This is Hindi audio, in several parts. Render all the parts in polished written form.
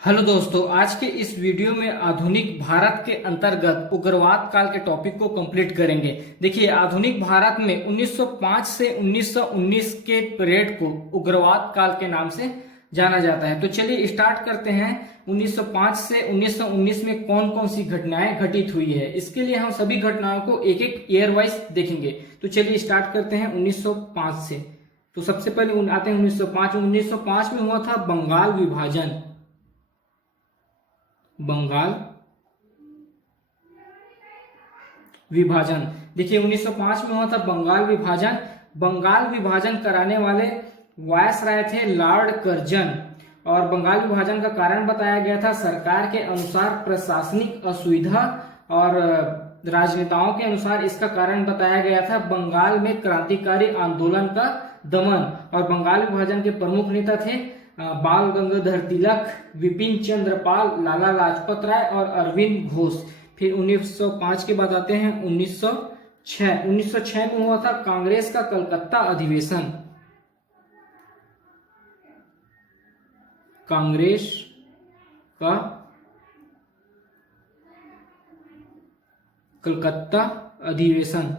हेलो दोस्तों, आज के इस वीडियो में आधुनिक भारत के अंतर्गत उग्रवाद काल के टॉपिक को कंप्लीट करेंगे। देखिए, आधुनिक भारत में 1905 से 1919 के पीरियड को उग्रवाद काल के नाम से जाना जाता है। तो चलिए स्टार्ट करते हैं। 1905 से 1919 में कौन कौन सी घटनाएं घटित हुई है, इसके लिए हम सभी घटनाओं को एक एक ईयर वाइज देखेंगे। तो चलिए स्टार्ट करते हैं 1905 से। तो सबसे पहले आते हैं 1905। 1905 में हुआ था बंगाल विभाजन। बंगाल विभाजन, देखिए 1905 में हुआ था बंगाल विभाजन। बंगाल विभाजन कराने वाले वायसराय थे लॉर्ड कर्जन, और बंगाल विभाजन का कारण बताया गया था सरकार के अनुसार प्रशासनिक असुविधा, और राजनेताओं के अनुसार इसका कारण बताया गया था बंगाल में क्रांतिकारी आंदोलन का दमन। और बंगाल विभाजन के प्रमुख नेता थे बाल गंगाधर तिलक, विपिन चंद्र पाल, लाला लाजपत राय और अरविंद घोष। फिर 1905 के बाद आते हैं 1906। 1906 में हुआ था कांग्रेस का कलकत्ता अधिवेशन। कांग्रेस का कलकत्ता अधिवेशन,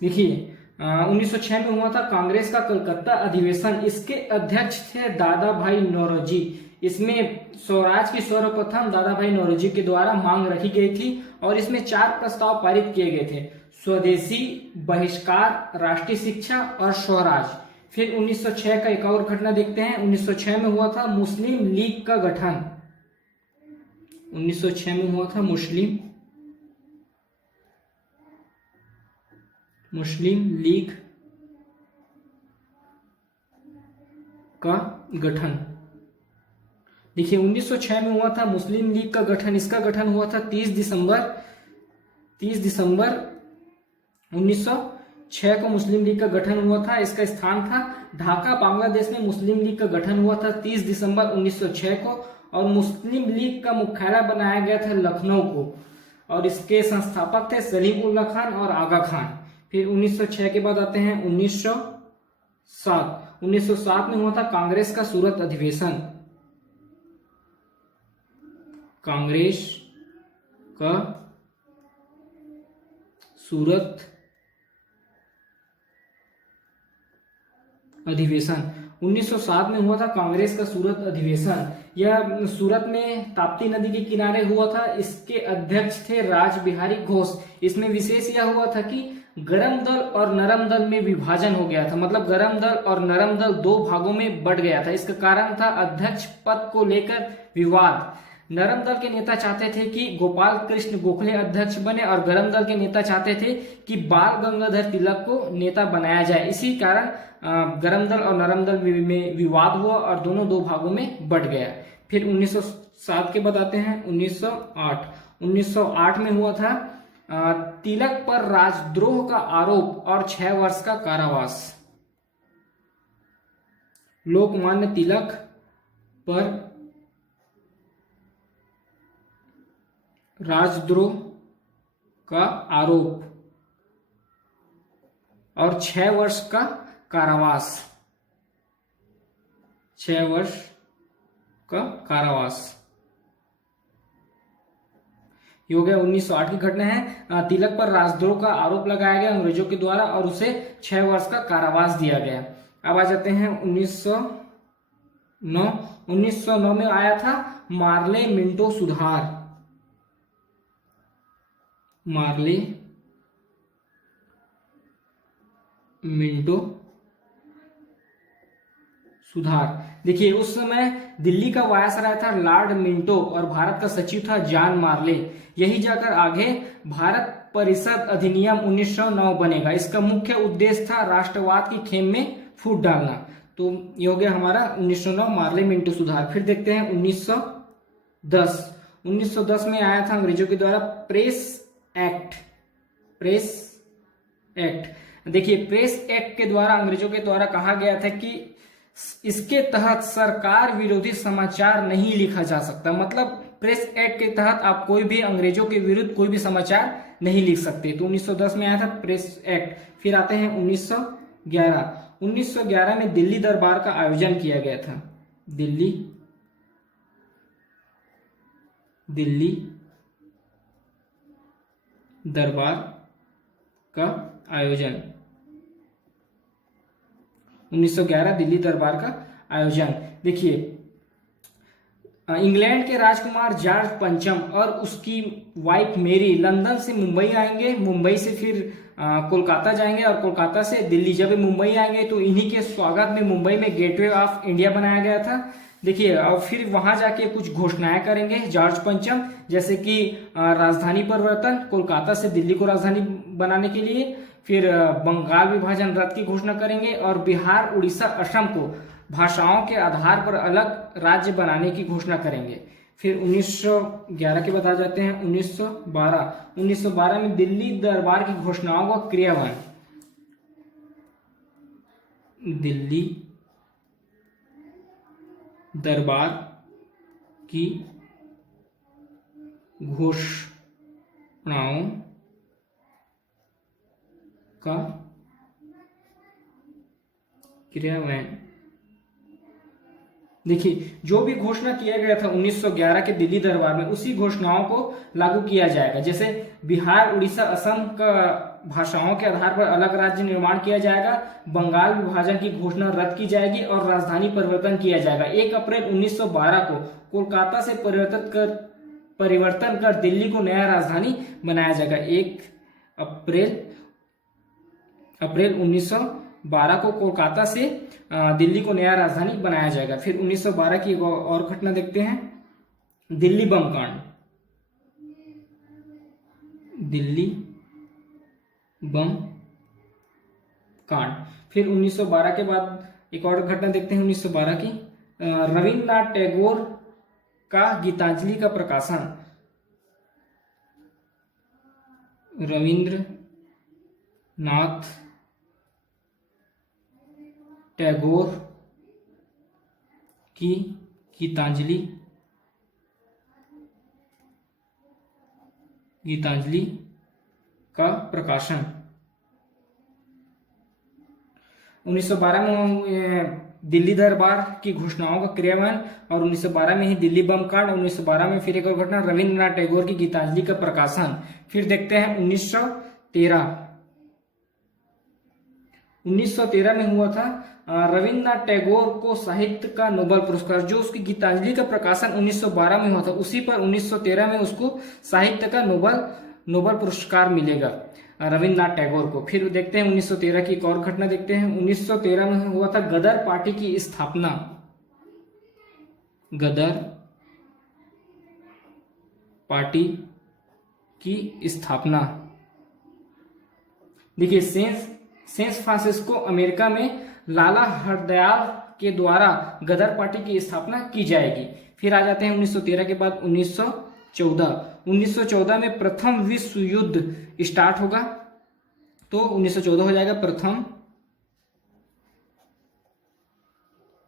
देखिए 1906 में हुआ था कांग्रेस का कलकत्ता अधिवेशन। इसके अध्यक्ष थे दादा भाई नौरोजी। इसमें स्वराज की सर्वप्रथम दादा भाई नौरोजी के द्वारा मांग रखी गई थी, और इसमें 4 प्रस्ताव पारित किए गए थे: स्वदेशी, बहिष्कार, राष्ट्रीय शिक्षा और स्वराज। फिर 1906 का एक और घटना देखते हैं। 1906 में हुआ था मुस्लिम लीग का गठन। 1906 में हुआ था मुस्लिम लीग का गठन। देखिए 1906 में हुआ था मुस्लिम लीग का गठन। इसका गठन हुआ था 30 दिसंबर 1906 को मुस्लिम लीग का गठन हुआ था। इसका स्थान था ढाका, बांग्लादेश में मुस्लिम लीग का गठन हुआ था 30 दिसंबर 1906 को, और मुस्लिम लीग का मुख्यालय बनाया गया था लखनऊ को, और इसके संस्थापक थे सलीम उल्लाह खान और आगा खान। फिर 1906 के बाद आते हैं 1907। 1907 में हुआ था कांग्रेस का सूरत अधिवेशन। कांग्रेस का सूरत अधिवेशन 1907 में हुआ था कांग्रेस का सूरत अधिवेशन। यह सूरत में ताप्ती नदी के किनारे हुआ था। इसके अध्यक्ष थे राज बिहारी घोष। इसमें विशेष यह हुआ था कि गरम दल और नरम दल में विभाजन हो गया था, मतलब गरम दल और नरम दल 2 भागों में बट गया था। इसका कारण था अध्यक्ष पद को लेकर विवाद। नरम दल के नेता चाहते थे कि गोपाल कृष्ण गोखले अध्यक्ष बने, और गरम दल के नेता चाहते थे कि बाल गंगाधर तिलक को नेता बनाया जाए। इसी कारण गरम दल और नरम दल में विवाद हुआ, और दोनों 2 भागों में बट गया। फिर 1907 के बाद आते हैं 1908। 1908 में हुआ था तिलक पर राजद्रोह का आरोप और 6 वर्ष का कारावास। लोकमान्य तिलक पर राजद्रोह का आरोप और 6 वर्ष का कारावास। 6 वर्ष का कारावास, ये हो गया 1908 की घटना है। तिलक पर राजद्रोह का आरोप लगाया गया अंग्रेजों के द्वारा, और उसे 6 वर्ष का कारावास दिया गया। अब आ जाते हैं 1909। 1909 में आया था मार्ले मिंटो सुधार। मार्ले मिंटो सुधार, देखिए उस समय दिल्ली का वायसराय था लॉर्ड मिंटो, और भारत का सचिव था जॉन मार्ले। यही जाकर आगे भारत परिषद अधिनियम 1909 बनेगा। इसका मुख्य उद्देश्य था राष्ट्रवाद की खेम में फूट डालना। तो ये हो गया हमारा 1909 मार्ले मिंटो सुधार। फिर देखते हैं 1910। 1910 में आया था अंग्रेजों के द्वारा प्रेस एक्ट। देखिए प्रेस एक्ट के द्वारा अंग्रेजों के द्वारा कहा गया था कि इसके तहत सरकार विरोधी समाचार नहीं लिखा जा सकता। मतलब प्रेस एक्ट के तहत आप कोई भी अंग्रेजों के विरुद्ध कोई भी समाचार नहीं लिख सकते। तो 1910 में आया था प्रेस एक्ट। फिर आते हैं 1911। 1911 में दिल्ली दरबार का आयोजन किया गया था। दिल्ली दरबार का आयोजन, 1911 दिल्ली दरबार का आयोजन। देखिए, इंग्लैंड के राजकुमार जॉर्ज पंचम और उसकी वाइफ मेरी लंदन से मुंबई आएंगे, मुंबई से फिर कोलकाता जाएंगे और कोलकाता से दिल्ली। जब ये मुंबई आएंगे तो इन्हीं के स्वागत में मुंबई में गेटवे ऑफ इंडिया बनाया गया था। देखिए, और फिर वहां जाके कुछ घोषणाएं करेंगे जॉर्ज पंचम, जैसे कि राजधानी परिवर्तन, कोलकाता से दिल्ली को राजधानी बनाने के लिए, फिर बंगाल विभाजन रद्द की घोषणा करेंगे और बिहार, उड़ीसा, असम को भाषाओं के आधार पर अलग राज्य बनाने की घोषणा करेंगे। फिर 1911 के बाद आ जाते हैं 1912 में दिल्ली दरबार की घोषणाओं का क्रियान्वयन। दिल्ली दरबार की घोषणाओं का क्रियान्वयन। देखिए, जो भी घोषणा किया गया था 1911 के दिल्ली दरबार में, उसी घोषणाओं को लागू किया जाएगा। जैसे बिहार, उड़ीसा, असम का भाषाओं के आधार पर अलग राज्य निर्माण किया जाएगा, बंगाल विभाजन की घोषणा रद्द की जाएगी और राजधानी परिवर्तन किया जाएगा। 1 अप्रैल 1912 को कोलकाता से परिवर्तन कर दिल्ली को नया राजधानी बनाया जाएगा। 1 अप्रैल 1912 को कोलकाता से दिल्ली को नया राजधानी बनाया जाएगा। फिर 1912 की एक और घटना देखते हैं, दिल्ली बम कांड। दिल्ली बम कांड। फिर 1912 के बाद एक और घटना देखते हैं 1912 की, रविन्द्रनाथ टैगोर का गीतांजलि का प्रकाशन। रविन्द्रनाथ टैगोर की गीतांजलि का प्रकाशन। 1912 में दिल्ली दरबार की घोषणाओं का क्रियान्वयन और 1912 में ही दिल्ली बम कांड। 1912 में फिर एक और घटना, रविन्द्रनाथ टैगोर की गीतांजलि का प्रकाशन। फिर देखते हैं 1913 में हुआ था रविन्द्रनाथ टैगोर को साहित्य का नोबेल पुरस्कार। जो उसकी गीतांजलि का प्रकाशन 1912 में हुआ था, उसी पर 1913 में उसको साहित्य का नोबेल पुरस्कार मिलेगा रविन्द्रनाथ टैगोर को। फिर देखते हैं 1913 की एक और घटना देखते हैं। 1913 में हुआ था गदर पार्टी की स्थापना। गदर पार्टी की स्थापना। देखिए, सेंट फ्रांसिस्को अमेरिका में लाला हरदयाल के द्वारा गदर पार्टी की स्थापना की जाएगी। फिर आ जाते हैं 1913 के बाद 1914 में प्रथम विश्व युद्ध स्टार्ट होगा, तो 1914 हो जाएगा प्रथम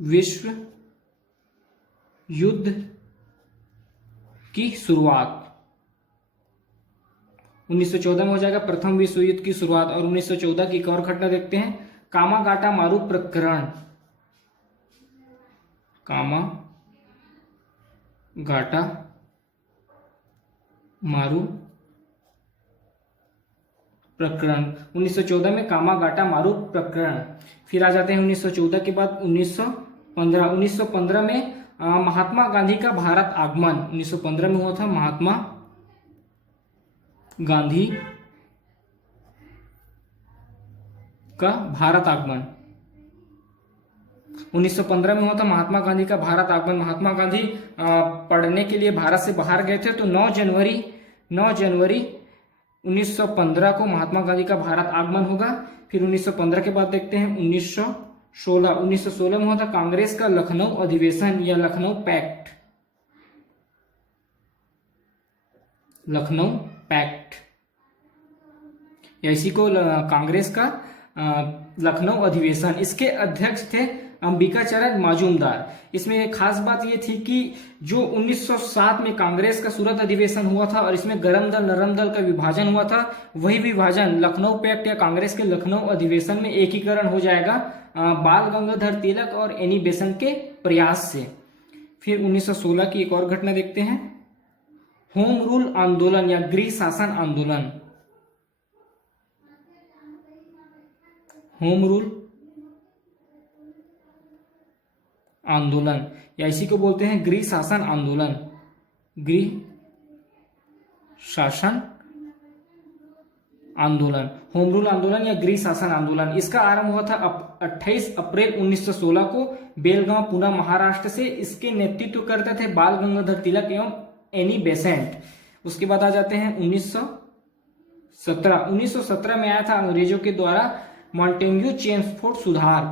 विश्व युद्ध की शुरुआत। 1914 में हो जाएगा प्रथम विश्व युद्ध की शुरुआत। और 1914 की एक और घटना देखते हैं, कामागाटा मारू प्रकरण। कामागाटा मारू प्रकरण। 1914 में कामागाटा मारू प्रकरण। फिर आ जाते हैं 1914 के बाद 1915 में महात्मा गांधी का भारत आगमन। 1915 में हुआ था महात्मा गांधी का भारत आगमन। 1915 में हुआ था महात्मा गांधी का भारत आगमन। महात्मा गांधी पढ़ने के लिए भारत से बाहर गए थे, तो 9 जनवरी 1915 को महात्मा गांधी का भारत आगमन होगा। फिर 1915 के बाद देखते हैं 1916 में हुआ था कांग्रेस का लखनऊ अधिवेशन या लखनऊ पैक्ट। लखनऊ पैक्ट या इसी को कांग्रेस का लखनऊ अधिवेशन। इसके अध्यक्ष थे अंबिकाचरण मजूमदार। इसमें एक खास बात ये थी कि जो 1907 में कांग्रेस का सूरत अधिवेशन हुआ था और इसमें गरम दल नरम दल का विभाजन हुआ था, वही विभाजन लखनऊ पैक्ट या कांग्रेस के लखनऊ अधिवेशन में एकीकरण हो जाएगा बाल गंगाधर तिलक और एनी बेसेंट के प्रयास से। फिर 1916 की एक और घटना देखते हैं, होम रूल आंदोलन या गृह शासन आंदोलन। होम रूल आंदोलन या इसी को बोलते हैं गृह शासन आंदोलन, गृह शासन आंदोलन, होम रूल आंदोलन या गृह शासन आंदोलन। इसका आरंभ हुआ था 28 अप्रैल 1916 को बेलगांव पुणे महाराष्ट्र से। इसके नेतृत्व करते थे बाल गंगाधर तिलक एवं एनी बेसेंट। उसके बाद आ जाते हैं 1917 में आया था अंग्रेजों के द्वारा मॉन्टेग्यू चेम्सफोर्ड सुधार,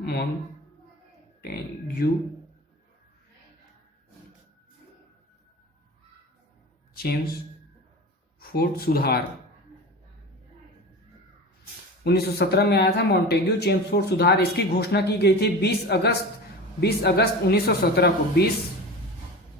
मॉन्टेग्यू चेम्सफोर्ड सुधार 1917 में आया था मॉन्टेग्यू चेम्सफोर्ड सुधार। इसकी घोषणा की गई थी 20 अगस्त 1917 को। 20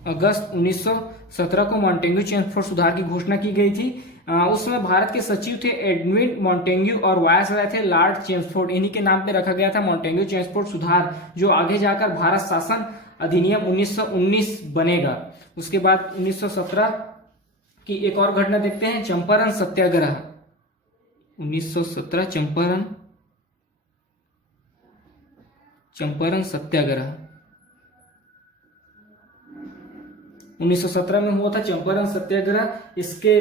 अगस्त 1917 को मॉन्टेग्यू चेम्सफोर्ड सुधार की घोषणा की गई थी। उस समय भारत के सचिव थे एडविन मॉन्टेग्यू और वायसराय थे लॉर्ड चेम्सफोर्ड। इन्हीं के नाम पे रखा गया था मॉन्टेग्यू चेम्सफोर्ड सुधार, जो आगे जाकर भारत शासन अधिनियम 1919 बनेगा। उसके बाद 1917 की एक और घटना देखते हैं, चंपारण सत्याग्रह। 1917 चंपारण सत्याग्रह 1917 में हुआ था चंपारण सत्याग्रह। इसके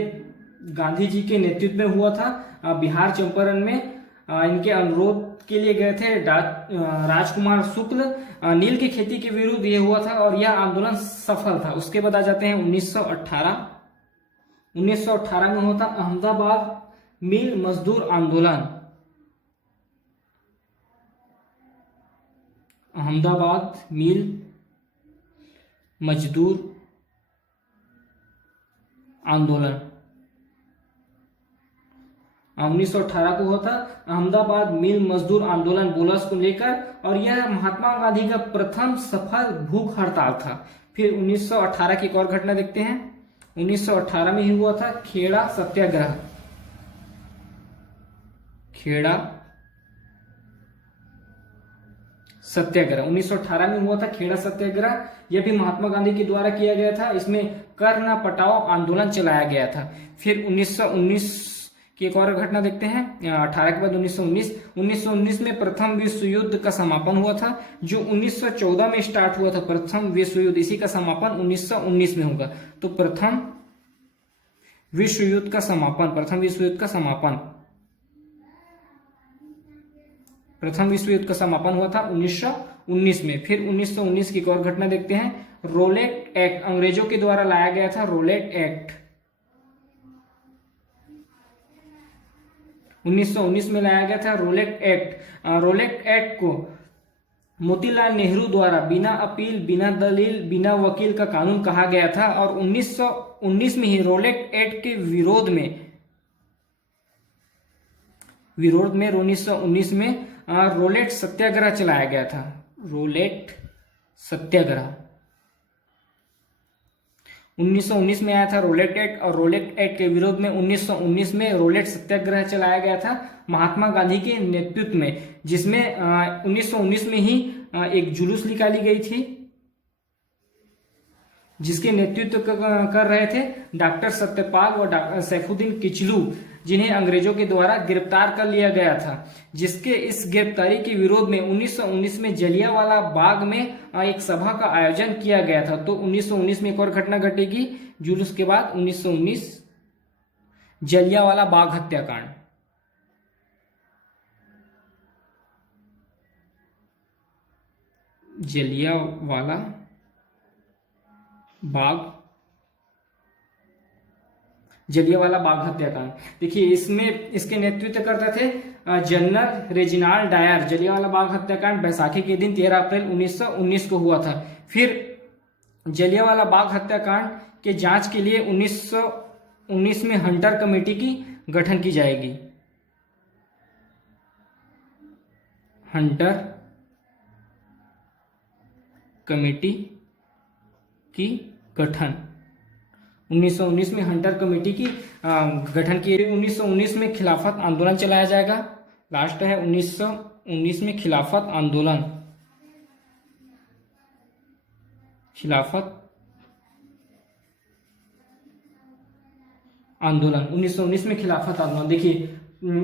गांधी जी के नेतृत्व में हुआ था। बिहार चंपारण में इनके अनुरोध के लिए गए थे राजकुमार शुक्ल। नील की खेती के विरुद्ध ये हुआ था और यह आंदोलन सफल था। उसके बाद आ जाते हैं 1918 में हुआ था अहमदाबाद मिल मजदूर आंदोलन। अहमदाबाद मिल मजदूर आंदोलन 1918 को होता अहमदाबाद मिल मजदूर आंदोलन बोनस को लेकर, और यह महात्मा गांधी का प्रथम सफल भूख हड़ताल था। फिर 1918 की एक और घटना देखते हैं। 1918 में ही हुआ था खेड़ा सत्याग्रह। खेड़ा सत्याग्रह 1918 में हुआ था खेड़ा सत्याग्रह। यह भी महात्मा गांधी के द्वारा किया गया था। इसमें कर न पटाओ आंदोलन चलाया गया था। फिर 1919 की एक और घटना देखते हैं। 18 के बाद 1919 में प्रथम विश्व युद्ध का समापन हुआ था, जो 1914 में स्टार्ट हुआ था। प्रथम विश्व युद्ध, इसी का समापन 1919 में होगा। तो प्रथम विश्व युद्ध का समापन 1919 हुआ था 1919 में। फिर 1919 की एक और घटना देखते हैं, रोलेट एक्ट अंग्रेजों के द्वारा लाया गया था। रोलेट एक्ट 1919 में लाया गया था रोलेट एक्ट। रोलेट एक्ट को मोतीलाल नेहरू द्वारा बिना अपील, बिना दलील, बिना वकील का कानून कहा गया था। और 1919 में ही रोलेट एक्ट के विरोध में 1919 में रोलेट सत्याग्रह चलाया गया था। रोलेट सत्याग्रह 1919 में आया था रोलेट एक्ट, और रोलेट एक्ट के विरोध में 1919 में रोलेट सत्याग्रह चलाया गया था महात्मा गांधी के नेतृत्व में, जिसमें 1919 में ही एक जुलूस निकाली गई थी, जिसके नेतृत्व कर रहे थे डॉक्टर सत्यपाल व डॉक्टर सैफुद्दीन किचलू, जिन्हें अंग्रेजों के द्वारा गिरफ्तार कर लिया गया था। जिसके इस गिरफ्तारी के विरोध में 1919 में जलियांवाला बाग में एक सभा का आयोजन किया गया था। तो 1919 में एक और घटना घटेगी जुलूस के बाद। 1919 जलियांवाला बाग हत्याकांड। जलियांवाला बाग हत्याकांड। देखिए, इसमें इसके नेतृत्व करते थे general Reginald Dyer. Jallianwala Bagh हत्याकांड बैसाखी के दिन 13 अप्रैल 1919 को हुआ था। फिर जलियांवाला बाग हत्याकांड के जांच के लिए 1919 में हंटर कमेटी की गठन की जाएगी। हंटर कमेटी की गठन। 1919 में हंटर कमेटी की गठन की। 1919 में खिलाफत आंदोलन चलाया जाएगा। लास्ट है 1919 में खिलाफत आंदोलन। खिलाफत आंदोलन 1919 में खिलाफत आंदोलन। देखिए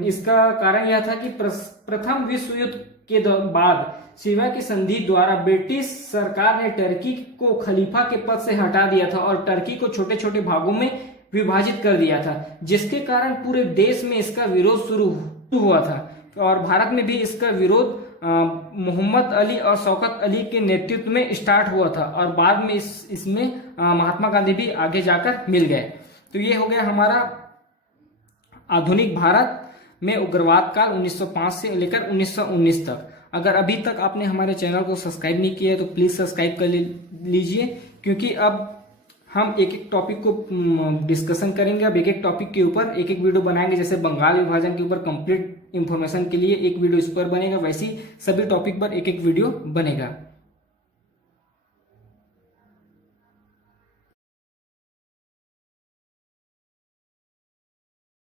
इसका कारण यह था कि प्रथम विश्व युद्ध के बाद सिवा की संधि द्वारा ब्रिटिश सरकार ने टर्की को खलीफा के पद से हटा दिया था और टर्की को छोटे छोटे भागों में विभाजित कर दिया था, जिसके कारण पूरे देश में इसका विरोध शुरू हुआ था और भारत में भी इसका विरोध मोहम्मद अली और शौकत अली के नेतृत्व में स्टार्ट हुआ था और बाद में इसमें महात्मा गांधी भी आगे जाकर मिल गए। तो ये हो गया हमारा आधुनिक भारत में उग्रवाद काल 1905 से लेकर 1919 तक। अगर अभी तक आपने हमारे चैनल को सब्सक्राइब नहीं किया है तो प्लीज सब्सक्राइब कर लीजिए, क्योंकि अब हम एक एक टॉपिक को डिस्कशन करेंगे। अब एक एक टॉपिक के ऊपर एक एक वीडियो बनाएंगे। जैसे बंगाल विभाजन के ऊपर कंप्लीट इंफॉर्मेशन के लिए एक वीडियो इस पर बनेगा, वैसे ही सभी टॉपिक पर एक एक वीडियो बनेगा।